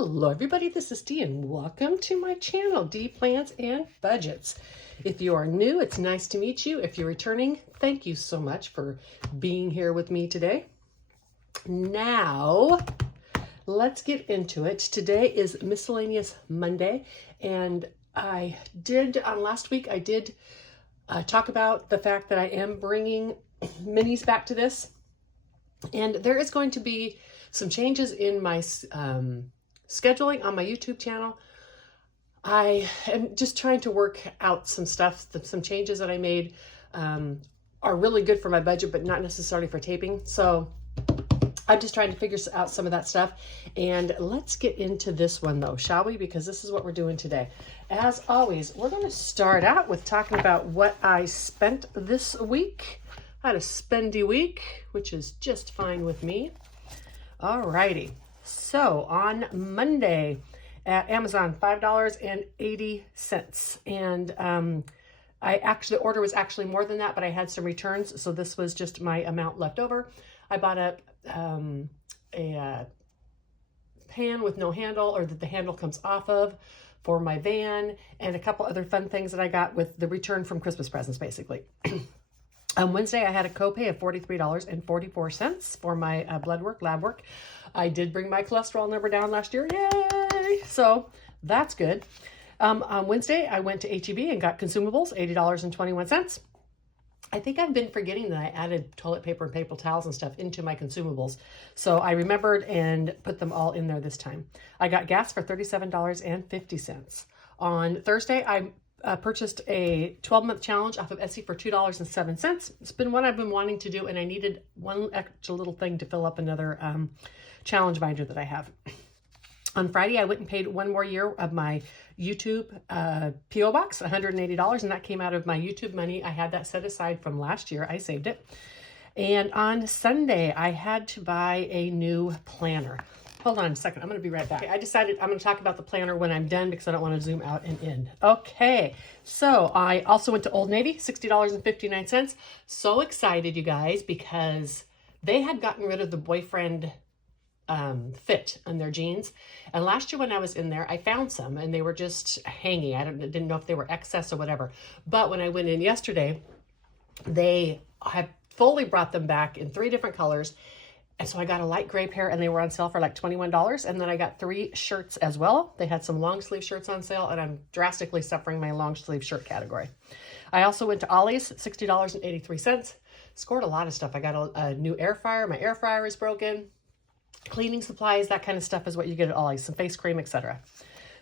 Hello everybody, this is Dee and welcome to my channel, Dee Plans and Budgets. If you are new, it's nice to meet you. If you're returning, thank you so much for being here with me today. Now, let's get into it. Today is Miscellaneous Monday, and last week I did talk about the fact that I am bringing minis back to this, and there is going to be some changes in my scheduling on my YouTube channel. I am just trying to work out some stuff. Some changes that I made are really good for my budget, but not necessarily for taping. So I'm just trying to figure out some of that stuff. And let's get into this one though, shall we? Because this is what we're doing today. As always, we're going to start out with talking about what I spent this week. I had a spendy week, which is just fine with me. Alrighty, so on Monday at Amazon, $5.80, and the order was actually more than that, but I had some returns, so this was just my amount left over. I bought a pan with no handle, or that the handle comes off of, for my van, and a couple other fun things that I got with the return from Christmas presents, basically. On Wednesday, I had a copay of $43.44 for my lab work. I did bring my cholesterol number down last year. Yay! So that's good. On Wednesday, I went to H-E-B and got consumables, $80.21. I think I've been forgetting that I added toilet paper and paper towels and stuff into my consumables. So I remembered and put them all in there this time. I got gas for $37.50. On Thursday, I purchased a 12-month challenge off of Etsy for $2.07. It's been one I've been wanting to do, and I needed one extra little thing to fill up another challenge binder that I have. On Friday, I went and paid one more year of my YouTube P.O. Box, $180, and that came out of my YouTube money. I had that set aside from last year. I saved it. And on Sunday, I had to buy a new planner. Hold on a second. I'm going to be right back. Okay, I decided I'm going to talk about the planner when I'm done because I don't want to zoom out and in. Okay, so I also went to Old Navy, $60.59. So excited, you guys, because they had gotten rid of the boyfriend fit on their jeans. And last year when I was in there, I found some and they were just hanging. I didn't know if they were excess or whatever. But when I went in yesterday, they had fully brought them back in 3 different colors. And so I got a light gray pair and they were on sale for like $21. And then I got 3 shirts as well. They had some long sleeve shirts on sale, and I'm drastically suffering my long sleeve shirt category. I also went to Ollie's, $60.83. Scored a lot of stuff. I got a new air fryer. My air fryer is broken. Cleaning supplies, that kind of stuff is what you get at Ollie's, some face cream, etc.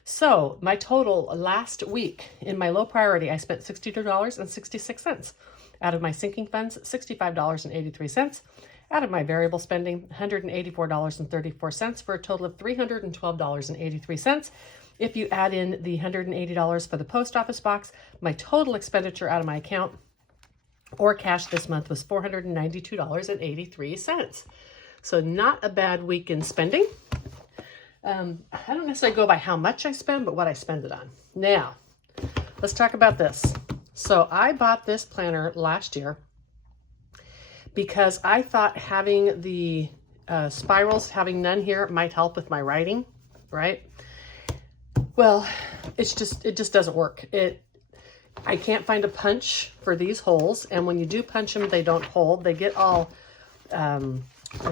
So my total last week in my low priority, I spent $62.66. Out of my sinking funds, $65.83. Out of my variable spending, $184.34 for a total of $312.83. If you add in the $180 for the post office box, my total expenditure out of my account or cash this month was $492.83. So not a bad week in spending. I don't necessarily go by how much I spend, but what I spend it on. Now, let's talk about this. So I bought this planner last year because I thought having the spirals, having none here, might help with my writing, right? Well, it just doesn't work. I can't find a punch for these holes, and when you do punch them, they don't hold. They get all, I'm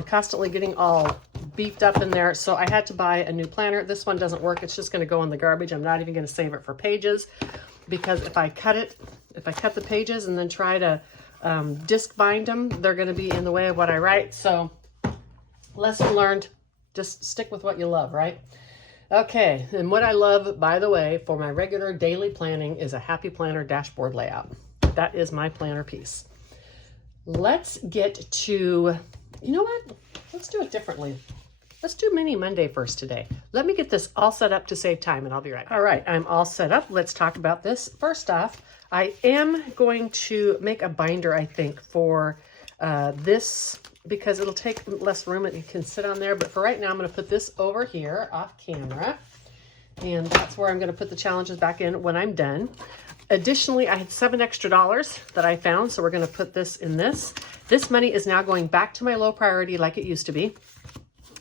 constantly getting all beefed up in there, so I had to buy a new planner. This one doesn't work. It's just going to go in the garbage. I'm not even going to save it for pages, because if I cut the pages and then try to disc bind them, they're going to be in the way of what I write. So lesson learned, just stick with what you love, right? Okay, and what I love, by the way, for my regular daily planning is a Happy Planner dashboard layout. That is my planner piece. Let's get to, you know what? Let's do it differently. Let's do Mini Monday first today. Let me get this all set up to save time, and I'll be right back. All right, I'm all set up. Let's talk about this. First off, I am going to make a binder, I think, for this, because it'll take less room and it can sit on there. But for right now, I'm going to put this over here off camera, and that's where I'm going to put the challenges back in when I'm done. Additionally, I had $7 extra that I found, so we're going to put this in this. This money is now going back to my low priority like it used to be.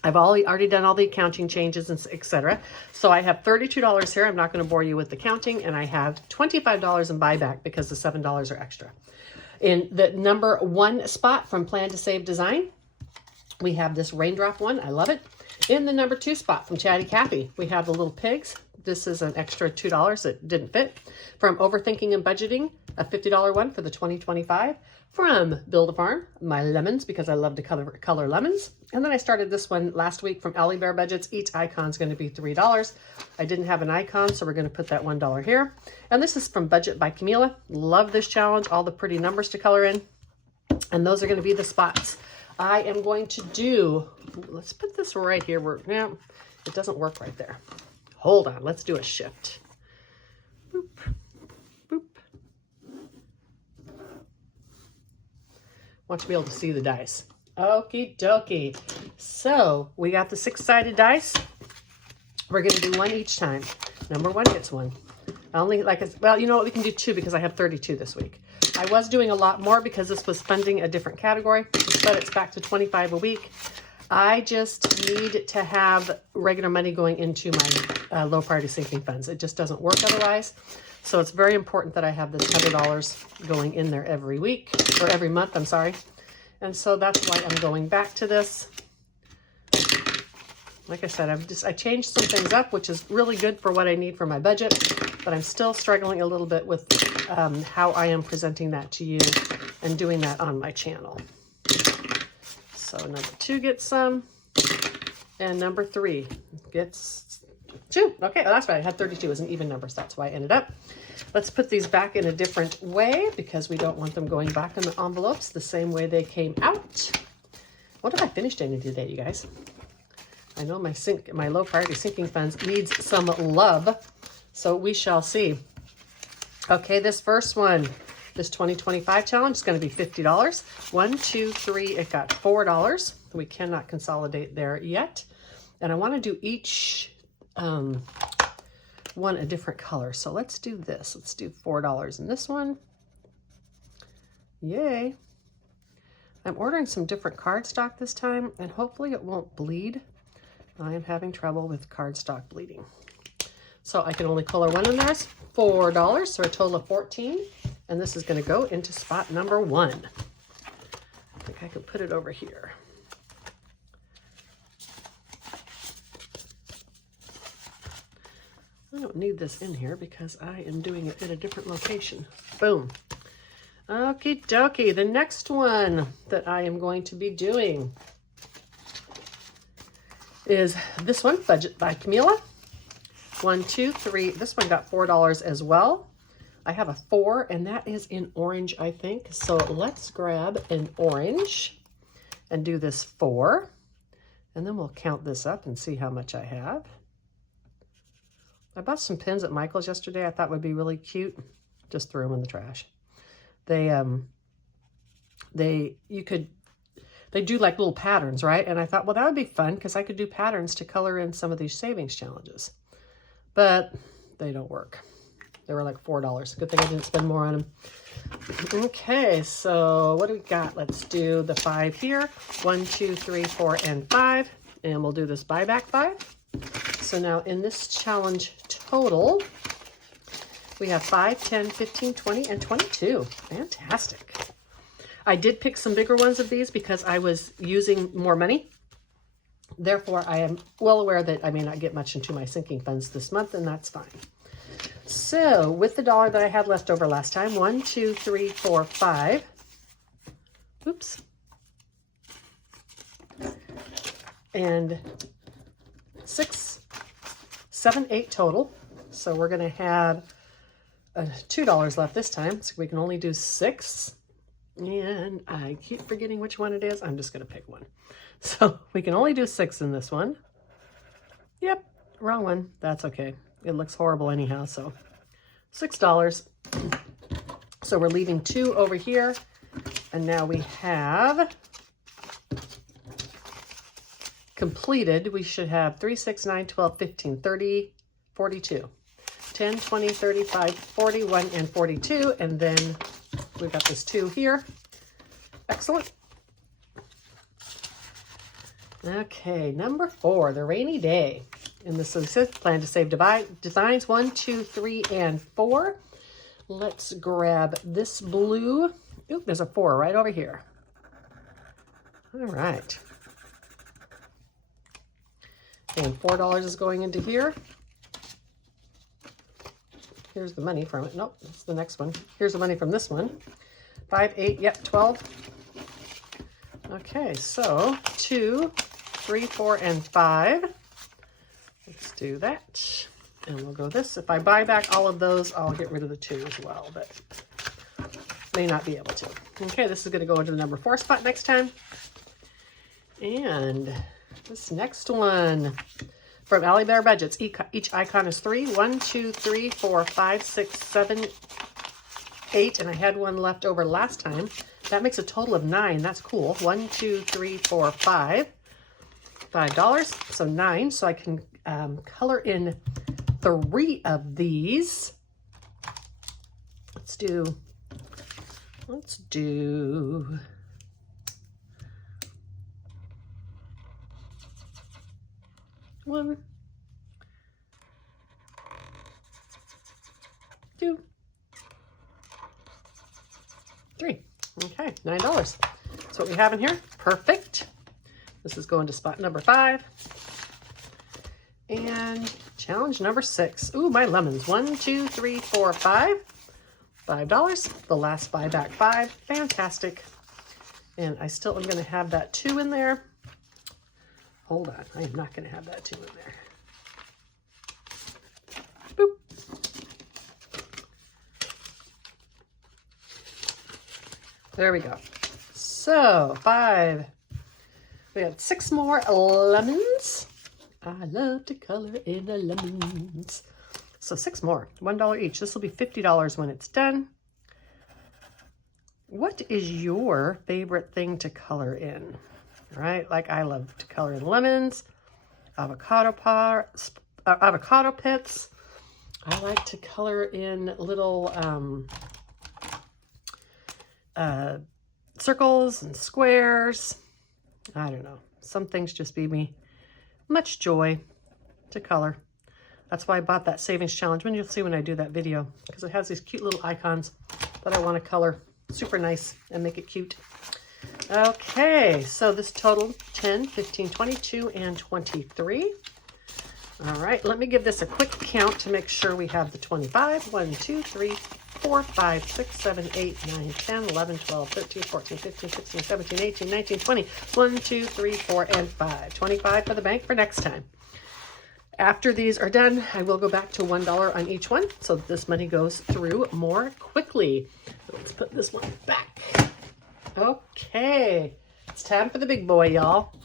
I've already done all the accounting changes and etc. So I have $32 here. I'm not going to bore you with the counting. And I have $25 in buyback because the $7 are extra. In the number 1 spot from Plan to Save Design, we have this raindrop one. I love it. In the number 2 spot from Chatty Cathy, we have the little pigs. This is an extra $2 that didn't fit. From Overthinking and Budgeting, a $50 one for the 2025. From Build a Farm, my lemons, because I love to color lemons. And then I started this one last week from Ally Bear Budgets. Each icon is going to be $3. I didn't have an icon, so we're going to put that $1 here. And this is from Budget by Camila. Love this challenge, all the pretty numbers to color in. And those are going to be the spots. I am going to do, let's put this right here. Yeah, it doesn't work right there. Hold on, let's do a shift. Boop, boop. Want to be able to see the dice. Okie dokie. So we got the 6-sided dice. We're going to do one each time. Number 1 gets 1. I only well, you know what? We can do 2 because I have 32 this week. I was doing a lot more because this was funding a different category, but it's back to 25 a week. I just need to have regular money going into my low priority sinking funds. It just doesn't work otherwise. So it's very important that I have this $100 going in there every week, or every month, I'm sorry. And so that's why I'm going back to this. Like I said, I changed some things up, which is really good for what I need for my budget, but I'm still struggling a little bit with how I am presenting that to you and doing that on my channel. So number 2 gets some, and number 3 gets 2. Okay, well, that's right. I had 32 as an even number, so that's why I ended up. Let's put these back in a different way because we don't want them going back in the envelopes the same way they came out. What have I finished any today, you guys? I know my low priority sinking funds needs some love, so we shall see. Okay, this first one, this 2025 challenge is going to be $50. 1, 2, 3, it got $4. We cannot consolidate there yet. And I want to do each one a different color. So let's do this. Let's do $4 in this one. Yay. I'm ordering some different cardstock this time, and hopefully it won't bleed. I am having trouble with cardstock bleeding. So I can only color one in there. $4, so a total of 14. And this is going to go into spot number 1. I think I can put it over here. I don't need this in here because I am doing it at a different location. Boom. Okie dokie. The next one that I am going to be doing is this one, Budget by Camila. 1, 2, 3. This one got $4 as well. I have a 4, and that is in orange, I think. So let's grab an orange and do this 4. And then we'll count this up and see how much I have. I bought some pins at Michael's yesterday. I thought would be really cute. Just threw them in the trash. They do like little patterns, right? And I thought, well, that would be fun because I could do patterns to color in some of these savings challenges. But they don't work. They were like $4. Good thing I didn't spend more on them. Okay, so what do we got? Let's do the 5 here. 1, 2, 3, 4, and 5. And we'll do this buyback 5. So now in this challenge total, we have 5, 10, 15, 20, and 22. Fantastic. I did pick some bigger ones of these because I was using more money. Therefore, I am well aware that I may not get much into my sinking funds this month, and that's fine. So with the $1 that I had left over last time, 1, 2, 3, 4, 5. Oops. And 6, 7, 8 total. So we're going to have $2 left this time. So we can only do 6. And I keep forgetting which one it is. I'm just going to pick one. So we can only do 6 in this one. Yep, wrong one. That's okay. It looks horrible anyhow, so $6. So we're leaving 2 over here. And now we have completed. We should have 3, 6, 9, 12, 15, 30, 42. 10, 20, 35, 41, and 42. And then we've got this 2 here. Excellent. Okay, number 4, the rainy day. And this is plan to save designs 1, 2, 3, and 4. Let's grab this blue. Oop, there's a 4 right over here. All right. And $4 is going into here. Here's the money from it. Nope, that's the next one. Here's the money from this one. 5, 8, yep, 12. Okay, so 2, 3, 4, and 5. Let's do that. And we'll go this. If I buy back all of those, I'll get rid of the 2 as well, but may not be able to. Okay, this is going to go into the number 4 spot next time. And this next one from Allie Bear Budgets. Each icon is 3. 1, 2, 3, 4, 5, 6, 7, 8. And I had one left over last time. That makes a total of 9. That's cool. 1, 2, 3, 4, 5. $5. So 9. So I can color in 3 of these. Let's do 1, 2, 3. Okay, $9. That's what we have in here. Perfect. This is going to spot number 5. And challenge number 6. Ooh, my lemons. 1, 2, 3, 4, 5. $5. The last buyback 5. Fantastic. And I still am going to have that 2 in there. Hold on. I am not going to have that 2 in there. Boop. There we go. So 5. We have 6 more lemons. I love to color in the lemons. So 6 more, $1 each. This will be $50 when it's done. What is your favorite thing to color in? Right? Like I love to color in lemons, avocado pits. I like to color in little circles and squares. I don't know. Some things just give me much joy to color. That's why I bought that savings challenge. When you'll see when I do that video, because it has these cute little icons that I want to color super nice and make it cute. Okay, so this total 10, 15, 22, and 23. All right, let me give this a quick count to make sure we have the 25. 1, 2, 3, 4, 5, 6, 7, 8, 9, 10, 11, 12, 13, 14, 15, 16, 17, 18, 19, 20. 1, 2, 3, 4, and 5. 25 for the bank for next time. After these are done, I will go back to $1 on each one, so that this money goes through more quickly. So let's put this one back. Okay, it's time for the big boy, y'all.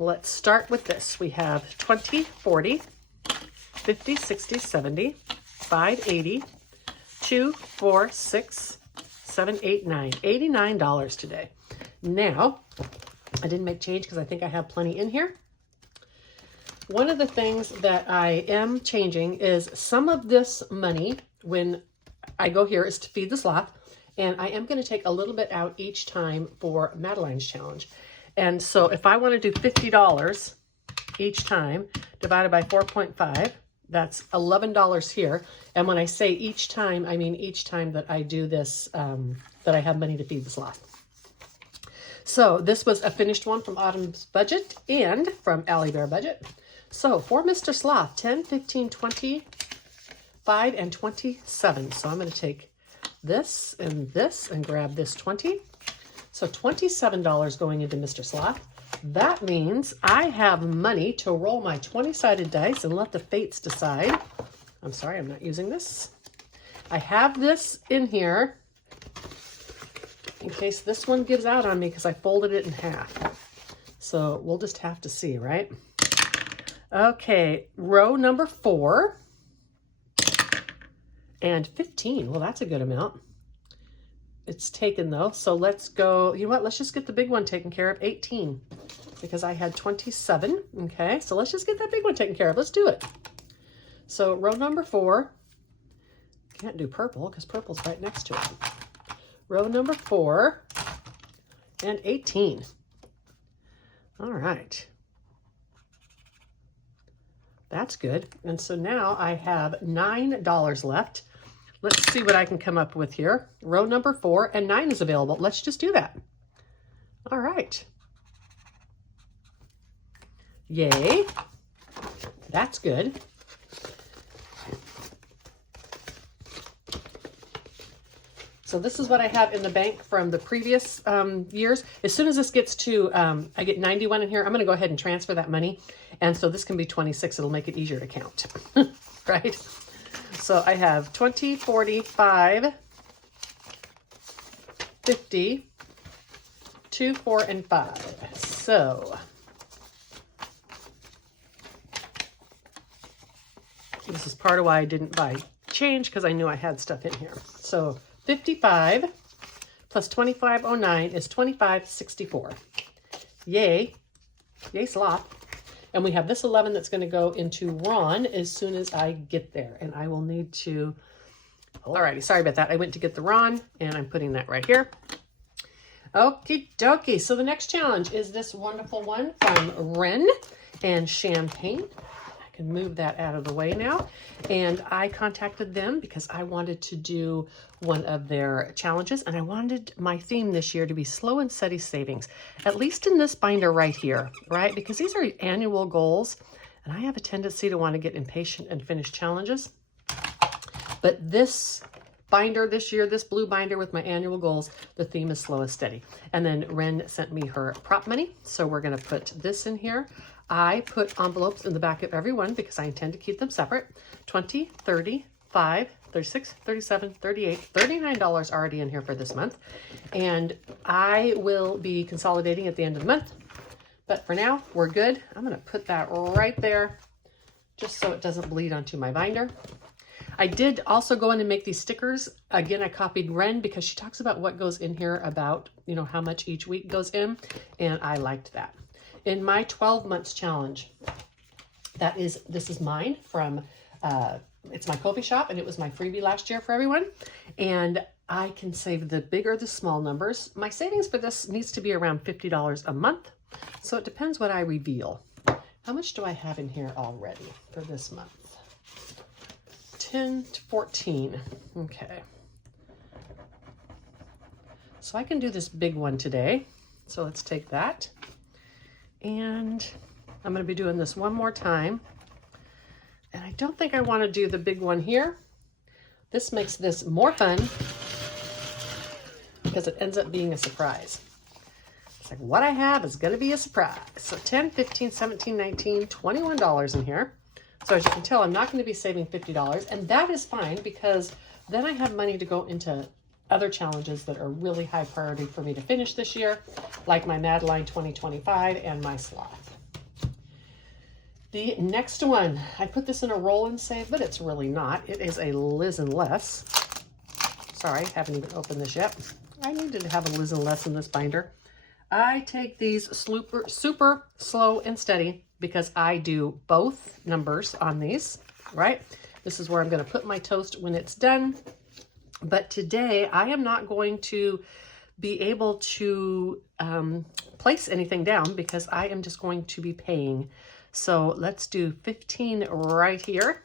Let's start with this. We have 20, 40, 50, 60, 70, 5, 80, 2, 4, 6, 7, 8, 9. $89 today. Now, I didn't make change because I think I have plenty in here. One of the things that I am changing is some of this money when I go here is to feed the sloth. And I am going to take a little bit out each time for Madeline's challenge. And so if I want to do $50 each time divided by 4.5, that's $11 here. And when I say each time, I mean each time that I do this, that I have money to feed the sloth. So this was a finished one from Autumn's Budget and from Allie Bear Budget. So for Mr. Sloth, 10, 15, 25, and 27. So I'm going to take this and grab this 20. So $27 going into Mr. Sloth. That means I have money to roll my 20-sided dice and let the fates decide. I'm sorry, I'm not using this. I have this in here in case this one gives out on me because I folded it in half. So we'll just have to see, right? Okay, row number 4 and 15. Well, that's a good amount. It's taken though. So let's go, you know what? Let's just get the big one taken care of, 18, because I had 27. Okay, so let's just get that big one taken care of. Let's do it. So row number 4, can't do purple because purple's right next to it. Row number 4 and 18. All right. That's good. And so now I have $9 left. Let's see what I can come up with here. Row number 4 and 9 is available. Let's just do that. All right. Yay. That's good. So this is what I have in the bank from the previous years. As soon as this gets to, I get 91 in here, I'm going to go ahead and transfer that money. And so this can be 26. It'll make it easier to count, right? So I have 20, 40, 5, 50, 2, 4, and 5. So this is part of why I didn't buy change, because I knew I had stuff in here. So 55 plus 2509 is 2564. Yay. Yay, Sloth. And we have this 11 that's going to go into Ron as soon as I get there. And I will need to... Alrighty, sorry about that. I went to get the Ron, and I'm putting that right here. Okie dokie. So the next challenge is this wonderful one from Ren and Champagne. I can move that out of the way now. And I contacted them because I wanted to do one of their challenges, and I wanted my theme this year to be slow and steady savings, at least in this binder right here, right? Because these are annual goals, and I have a tendency to want to get impatient and finish challenges. But this binder this year, this blue binder with my annual goals, the theme is slow and steady. And then Ren sent me her prop money, so we're going to put this in here. I put envelopes in the back of every one because I intend to keep them separate. 20, 30, 5, 36, 37, 38, $39 already in here for this month. And I will be consolidating at the end of the month. But for now, we're good. I'm going to put that right there just so it doesn't bleed onto my binder. I did also go in and make these stickers. Again, I copied Ren because she talks about what goes in here about, you know, how much each week goes in. And I liked that. In my 12 months challenge, this is mine from, it's my coffee shop, and it was my freebie last year for everyone. And I can save the big or the small numbers. My savings for this needs to be around $50 a month. So it depends what I reveal. How much do I have in here already for this month? 10 to 14. Okay. So I can do this big one today. So let's take that. And I'm going to be doing this one more time. And I don't think I want to do the big one here. This makes this more fun because it ends up being a surprise. It's like what I have is going to be a surprise. So 10, 15, 17, 19, $21 in here. So as you can tell, I'm not going to be saving $50. And that is fine because then I have money to go into other challenges that are really high priority for me to finish this year, like my Madeline 2025 and my Sloth. The next one, I put this in a roll and save, but it's really not. It is a Liz and Les. Sorry, haven't even opened this yet. I needed to have a Liz and Les in this binder. I take these super slow and steady because I do both numbers on these, right? This is where I'm going to put my toast when it's done. But today I am not going to be able to place anything down because I am just going to be paying. So let's do 15 right here.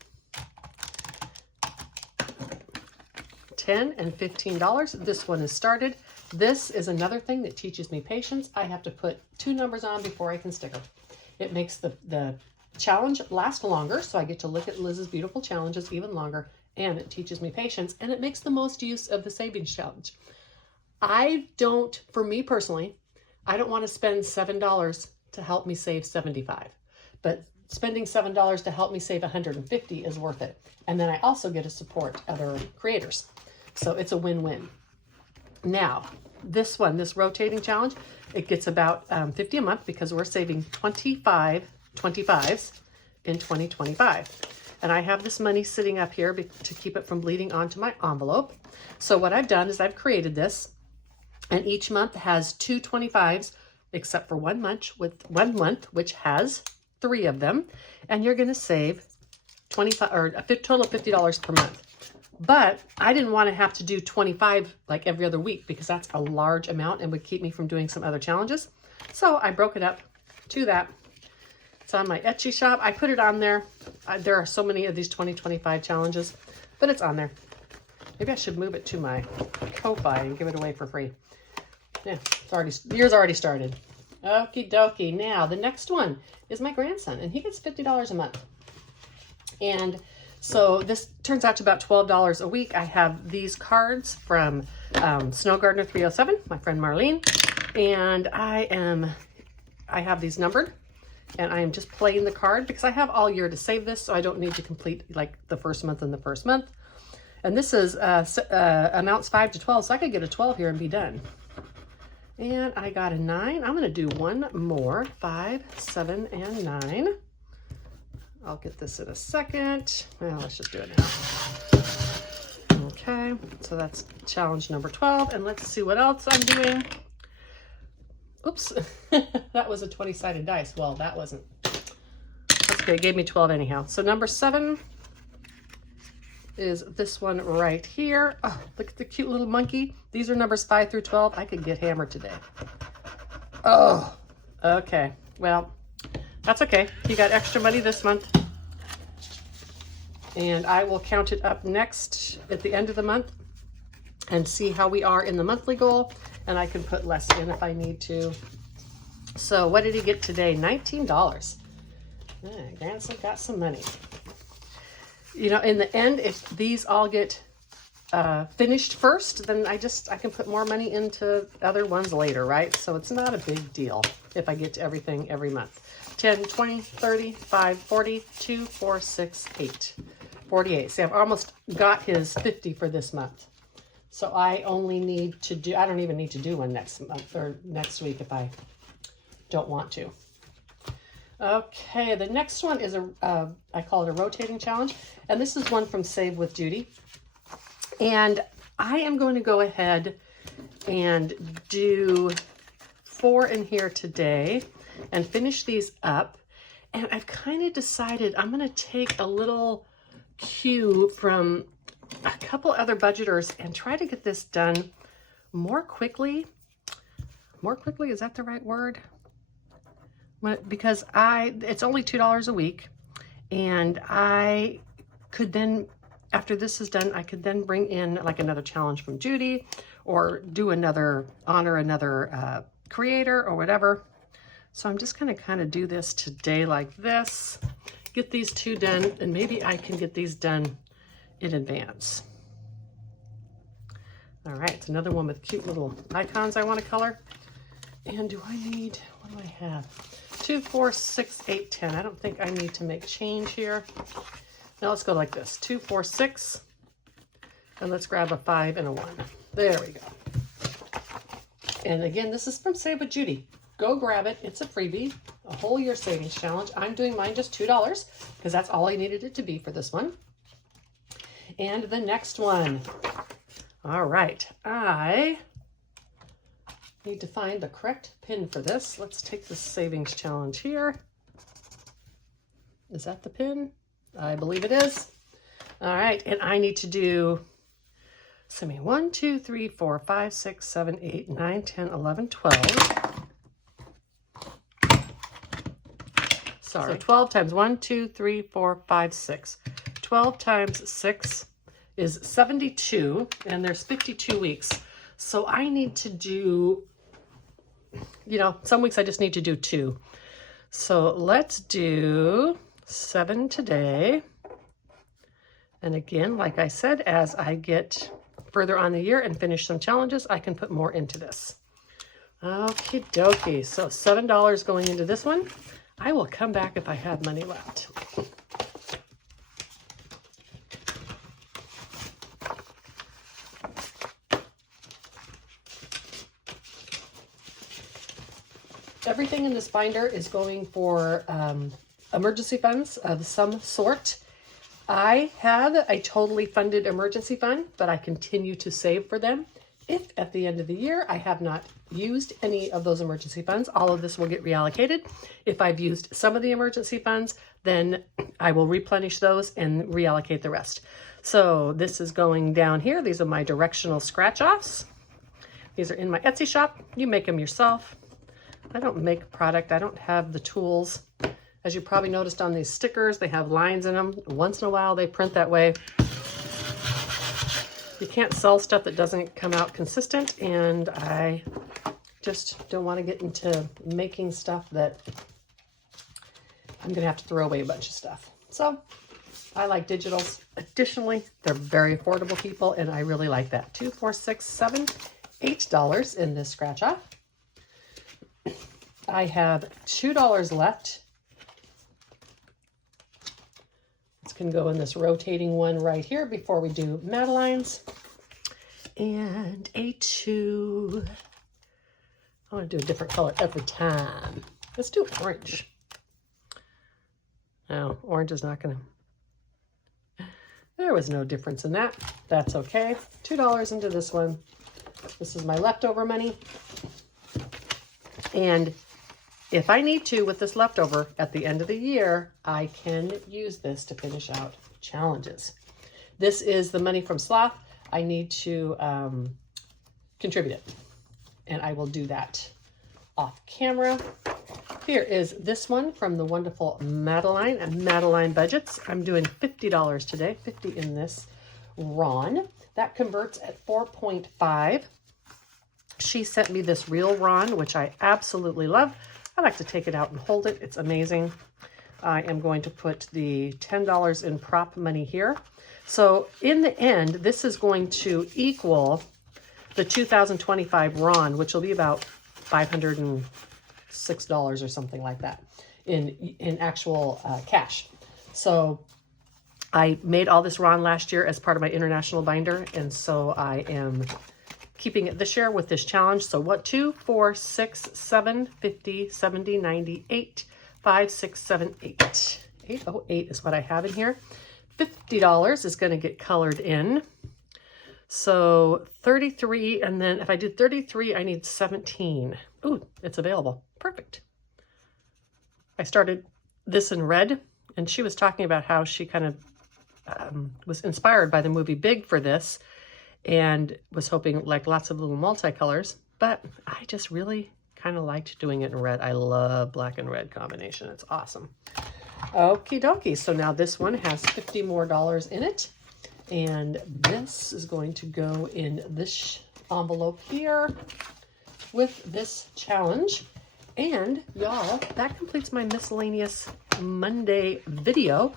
$10 and $15. This one is started. This is another thing that teaches me patience. I have to put 2 numbers on before I can sticker. It makes the challenge last longer, so I get to look at Liz's beautiful challenges even longer, and it teaches me patience, and it makes the most use of the savings challenge. For me personally, I don't want to spend $7 to help me save $75, but spending $7 to help me save $150 is worth it. And then I also get to support other creators. So it's a win-win. Now, this one, this rotating challenge, it gets about $50 a month because we're saving 25 25s in 2025. And I have this money sitting up here to keep it from bleeding onto my envelope. So what I've done is I've created this, and each month has 2 25s, except for one month, which has 3 of them. And you're going to save 25 or a total of $50 per month. But I didn't want to have to do 25 like every other week because that's a large amount and would keep me from doing some other challenges. So I broke it up to that. It's on my Etsy shop. I put it on there. There are so many of these 2025 challenges, but it's on there. Maybe I should move it to my Ko-Fi and give it away for free. Yeah, the year's already started. Okie dokie. Now, the next one is my grandson, and he gets $50 a month. And so this turns out to about $12 a week. I have these cards from Snow Gardener 307, my friend Marlene, and I have these numbered, and I am just playing the card because I have all year to save this, so I don't need to complete like the first month and the first month. And this is amounts 5 to 12, so I could get a 12 here and be done. And I got a 9. I'm going to do one more, 5, 7, and 9. I'll get this in a second. Well, let's just do it now. Okay, so that's challenge number 12. And let's see what else I'm doing. Oops, that was a 20-sided dice. Well, that wasn't. That's okay, it gave me 12 anyhow. So number 7 is this one right here. Oh, look at the cute little monkey. These are numbers 5 through 12. I could get hammered today. Oh, okay. Well, that's okay. You got extra money this month. And I will count it up next at the end of the month and see how we are in the monthly goal. And I can put less in if I need to. So what did he get today? $19. Grandson got some money. You know, in the end, if these all get finished first, then I can put more money into other ones later, right? So it's not a big deal if I get to everything every month. 10, 20, 30, 5, 40, 2, 4, 6, 8. 48. See, I've almost got his 50 for this month. So I only need to do, I don't even need to do one next month or next week if I don't want to. Okay, the next one is I call it a rotating challenge. And this is one from Save with Judy. And I am going to go ahead and do 4 in here today and finish these up. And I've kind of decided I'm going to take a little cue from a couple other budgeters and try to get this done more quickly. More quickly, is that the right word? Because it's only $2 a week, and I could then, after this is done, I could then bring in like another challenge from Judy or do honor another creator or whatever. So I'm just going to kind of do this today like this, get these 2 done, and maybe I can get these done in advance. All right, it's another one with cute little icons I want to color. And do I need, what do I have? 2, 4, 6, 8, 10. I don't think I need to make change here. Now let's go like this. 2, 4, 6. And let's grab a 5 and a 1. There we go. And again, this is from Save with Judy. Go grab it. It's a freebie. A whole year savings challenge. I'm doing mine just $2 because that's all I needed it to be for this one. And the next one. All right. I need to find the correct pin for this. Let's take the savings challenge here. Is that the pin? I believe it is. All right, and I need to do, 1, 2, 3, 4, 5, 6, 7, 8, 9, 10, 11, 12. Sorry, so 12 times 1, 2, 3, 4, 5, 6. 12 times 6 is 72, and there's 52 weeks. So I need to do, you know, some weeks I just need to do 2. So let's do 7 today. And again, like I said, as I get further on the year and finish some challenges, I can put more into this. Okie dokie. So $7 going into this one. I will come back if I have money left. Everything in this binder is going for emergency funds of some sort. I have a totally funded emergency fund, but I continue to save for them. If at the end of the year I have not used any of those emergency funds, all of this will get reallocated. If I've used some of the emergency funds, then I will replenish those and reallocate the rest. So this is going down here. These are my directional scratch-offs. These are in my Etsy shop. You make them yourself. I don't make product. I don't have the tools. As you probably noticed on these stickers, they have lines in them. Once in a while, they print that way. You can't sell stuff that doesn't come out consistent, and I just don't want to get into making stuff that I'm going to have to throw away a bunch of stuff. So I like digitals. Additionally, they're very affordable, people, and I really like that. $2, $4, $6, $7, $8 in this scratch off. I have $2 left. This can go in this rotating one right here before we do Madeline's. And a 2. I want to do a different color every time. Let's do orange. No, orange is not going to. There was no difference in that. That's okay. $2 into this one. This is my leftover money. And if I need to with this leftover at the end of the year, I can use this to finish out challenges. This is the money from Sloth. I need to contribute it, and I will do that off camera. Here is this one from the wonderful Madeline and Madeline Budgets. I'm doing $50 today, 50 in this Ron. That converts at 4.5. She sent me this real Ron, which I absolutely love. I like to take it out and hold it. It's amazing. I am going to put the $10 in prop money here. So in the end, this is going to equal the 2025 Ron, which will be about $506 or something like that in actual cash. So I made all this Ron last year as part of my international binder, and so I am keeping it this year with this challenge. So what? 2, 4, 6, 7, 50, 70, 90, 8, 5, 6, 7, 8. 808 is what I have in here. $50 is going to get colored in. So 33, and then if I do 33, I need 17. Ooh, it's available. Perfect. I started this in red, and she was talking about how she kind of was inspired by the movie Big for this, and was hoping like lots of little multicolors, but I just really kind of liked doing it in red. I love black and red combination. It's awesome. Okie dokie. So now this one has $50 more in it, and this is going to go in this envelope here with this challenge. And y'all, that completes my miscellaneous Monday video.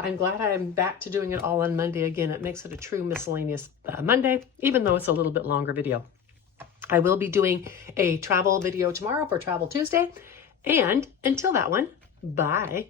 I'm glad I'm back to doing it all on Monday again. It makes it a true miscellaneous Monday, even though it's a little bit longer video. I will be doing a travel video tomorrow for Travel Tuesday. And until that one, bye.